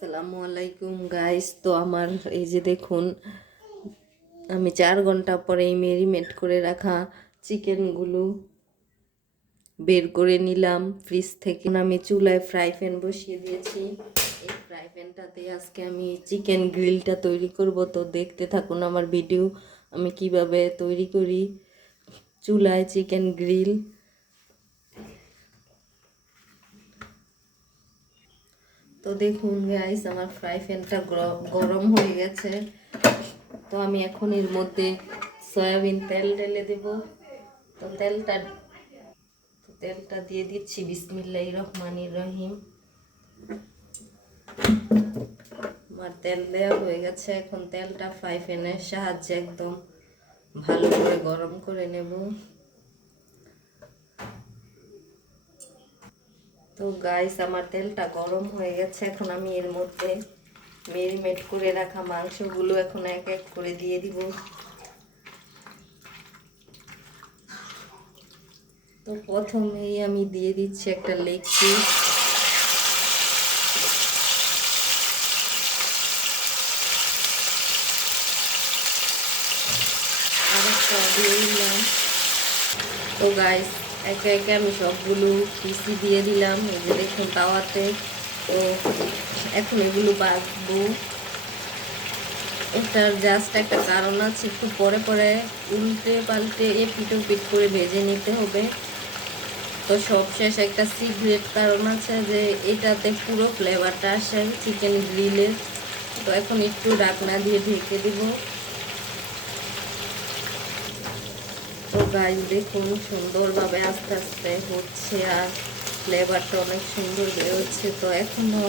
আসসালামু আলাইকুম গাইস। তো আমার এই যে দেখুন, আমি 4 ঘন্টা পরে এই মেরিনেট করে রাখা চিকেনগুলো বের করে নিলাম ফ্রিজ থেকে। আমি চুলায় ফ্রাই প্যান বসিয়ে দিয়েছি। এই ফ্রাই প্যানটাতে আজকে আমি চিকেন গ্রিলটা তৈরি করব। তো দেখতে থাকুন আমার ভিডিও, আমি কিভাবে তৈরি করি চুলায় চিকেন গ্রিল। তো দেখুন গাইস, আমার ফ্রাই প্যানটা গরম হয়ে গেছে। তো আমি এখন এর মধ্যে সয়াবিন তেল ঢেলে দেব। তো তেলটা দিয়ে দিচ্ছি। বিসমিল্লাহির রহমানির রহিম। আমার তেল দেওয়া হয়ে গেছে। এখন তেলটা ফ্রাই প্যানের সাহায্যে একদম ভালো করে গরম করে নেব। তো গাইস, আমার তেলটা গরম হয়ে গেছে। এখন আমি এর মধ্যে মেরিনেট করে রাখা মাংসগুলো এখন এক এক করে দিয়ে দিব। তো প্রথমেই আমি দিয়ে দিচ্ছি একটা লেগ পিস। আরেকটা দিয়ে দিলাম। তো গাইস, একে একে আমি সবগুলো পিসি দিয়ে দিলাম। এই যে দেখুন তাওয়াতে। তো এখন এগুলো বাঁধবো। এটার জাস্ট একটা কারণ আছে, একটু পরে পরে উল্টে পাল্টে এপিট ওপিট করে ভেজে নিতে হবে। তো সবশেষ একটা সিক্রেট কারণ আছে যে এটাতে পুরো ফ্লেভারটা আসে চিকেন গ্রিলের। তো এখন একটু ঢাকনা দিয়ে ঢেকে দিব। তো গাইস দেখুন, সুন্দরভাবে আস্তে আস্তে হচ্ছে আর ফ্লেভারটা অনেক সুন্দর বেরোচ্ছে। তো এখনো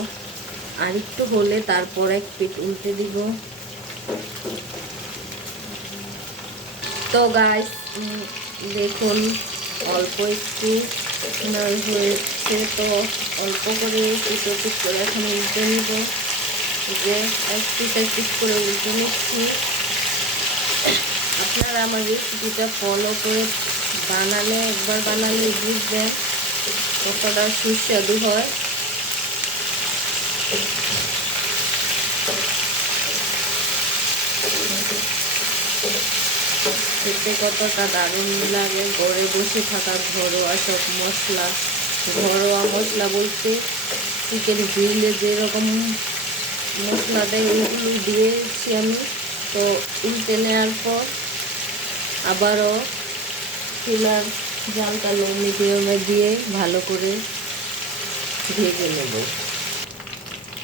আরেকটু হলে তারপর এক পিঠ উল্টে দিব। তো গাইস দেখুন, অল্প একটু হয়েছে। তো অল্প করে পিঠ করে এখন উল্টে নিব। যে এক পিঠ করে উল্টে নিচ্ছি। আপনারা আমার রেসিপিটা ফলো করে একবার বানালে বুঝবেন কতটা সুস্বাদু হয়। খেতে কতটা দারুণ লাগে। ঘরে বসে থাকা ঘরোয়া বলতে চিকেন গ্রিলে যেরকম মশলা দেয় ওইগুলো দিয়েছি আমি। তো উল্টে নেওয়ার পর আবারও চুলার জালটা লো মিডিয়ামে দিয়ে ভালো করে ভেজে নেব।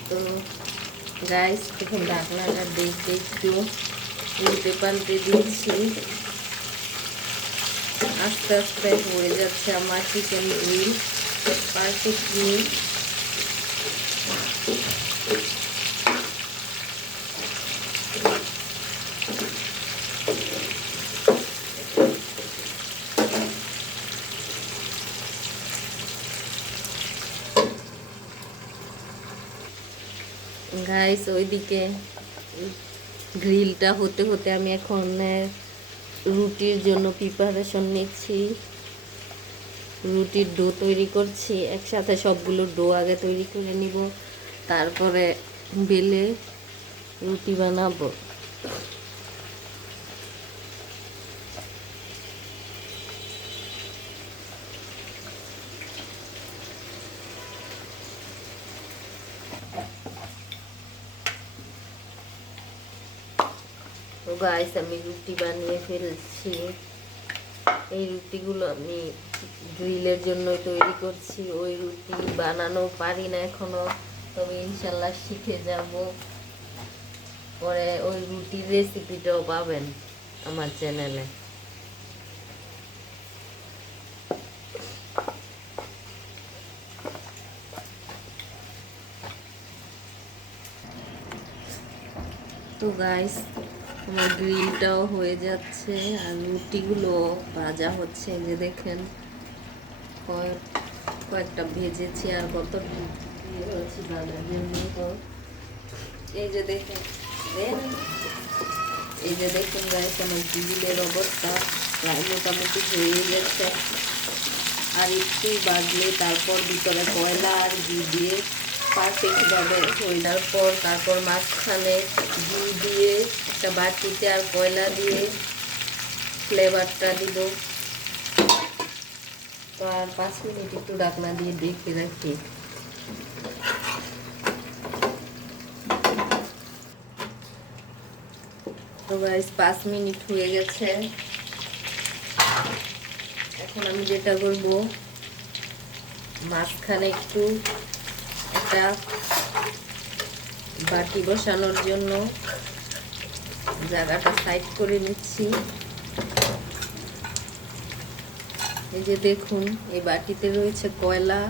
তো গাইস এখন ঢাকনাটা দেখে একটু উল্টে পাল্টে দিচ্ছি। আস্তে আস্তে হয়ে যাচ্ছে আমার চিকেন গ্রিল পারফেক্টলি। গাইস ওইদিকে গ্রিলটা হতে হতে আমি এখন রুটির জন্য প্রিপারেশন নিচ্ছি। রুটির ডো তৈরি করছি। একসাথে সবগুলো ডো আগে তৈরি করে নিব, তারপরে বেলে রুটি বানাবো। তো গাইস আমি রুটি বানিয়ে ফেলছি। এই রুটিগুলো আমি গ্রিলের জন্য তৈরি করছি। ওই রুটি বানানো পারি না এখনো, তবে ইনশাল্লাহ শিখে যাব। পরে ওই রুটির রেসিপিটাও পাবেন আমার চ্যানেলে। তো গাইস আমার গ্রিলটাও হয়ে যাচ্ছে আর রুটিগুলো ভাজা হচ্ছে। যে দেখেন কয়েকটা ভেজেছি আর কত হয়েছি ভাজার জন্য। তো এই যে দেখেন গাইস আমার গ্রিলের অবস্থা প্রায় মোটামুটি হয়ে গেছে। আর একটু বাজলে তারপর ভিতরে কয়লা আর ঘি দিয়ে পারফেক্টভাবে হয়ে যাওয়ার পর তারপর মাঝখানে ঘি দিয়ে একটা বাটিতে আর কয়লা দিয়ে ফ্লেভারটা দিব। তো আর 5 মিনিট একটু ঢাকনা দিয়ে ঢেকে রাখি। তো গাইস 5 মিনিট হয়ে গেছে। এখন আমি যেটা করব, মাঝখানে একটু একটা বাটি বসানোর জন্য জায়গাটা সাইড করে নিচ্ছি। এই যে দেখুন, এই বাটিতে রয়েছে কয়লা।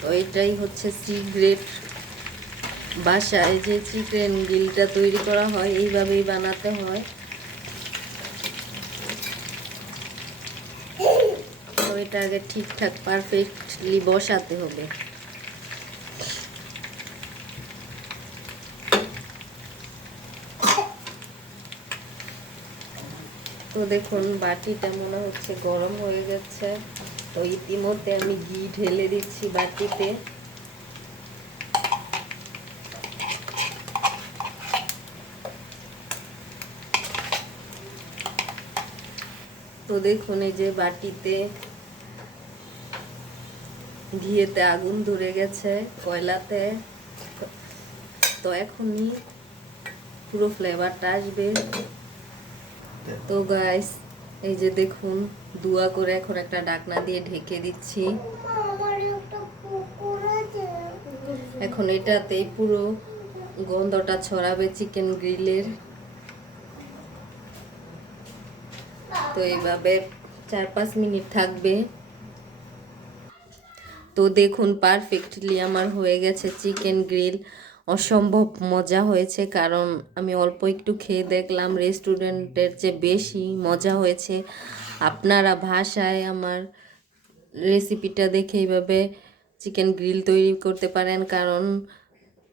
তো এটাই হচ্ছে সিক্রেট। বাসায় যে চিকেন গ্রিলটা তৈরি করা হয় এইভাবেই বানাতে হয়। তো এটা আগে ঠিকঠাক পারফেক্টলি বসাতে হবে। তো দেখুন বাটিটা মনে হচ্ছে গরম হয়ে যাচ্ছে। তো ইতিমধ্যে আমি ঘি ঢেলে দিচ্ছি বাটিতে। তো দেখুন এই যে বাটিতে ঘিয়েতে আগুন ধরে গেছে কয়লাতে। তো এখনই পুরো ফ্লেভারটা আসবে। তো গাইস এই যে দেখুন, দুয়া করে এখন একটা ঢাকনা দিয়ে ঢেকে দিচ্ছি। এখন এটাতেই পুরো গন্ধটা ছড়াবে চিকেন গ্রিলের। তো এইভাবে 4-5 মিনিট থাকবে। তো দেখুন পারফেক্টলি আমার হয়ে গেছে চিকেন গ্রিল। অসম্ভব মজা হয়েছে, কারণ আমি অল্প একটু খেয়ে দেখলাম রেস্টুরেন্টের চেয়ে বেশি মজা হয়েছে। আপনারা বাসায় আমার রেসিপিটা দেখে এইভাবে চিকেন গ্রিল তৈরি করতে পারেন, কারণ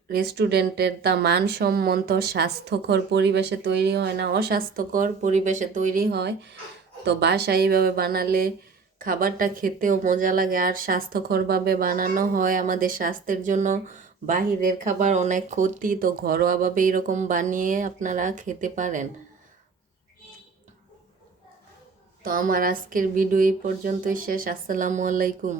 রেস্টুরেন্টের তা মানসম্মত স্বাস্থ্যকর পরিবেশে তৈরি হয় না, অস্বাস্থ্যকর পরিবেশে তৈরি হয়। তো বাসায় এইভাবে বানালে খাবারটা খেতেও মজা লাগে আর স্বাস্থ্যকরভাবে বানানো হয়। আমাদের স্বাস্থ্যের জন্য বাহিরের খাবার অনেক ক্ষতি। তো ঘরোয়াভাবে এরকম বানিয়ে আপনারা খেতে পারেন। তো আমার আজকের ভিডিও এই পর্যন্তই শেষ। আসসালামু আলাইকুম।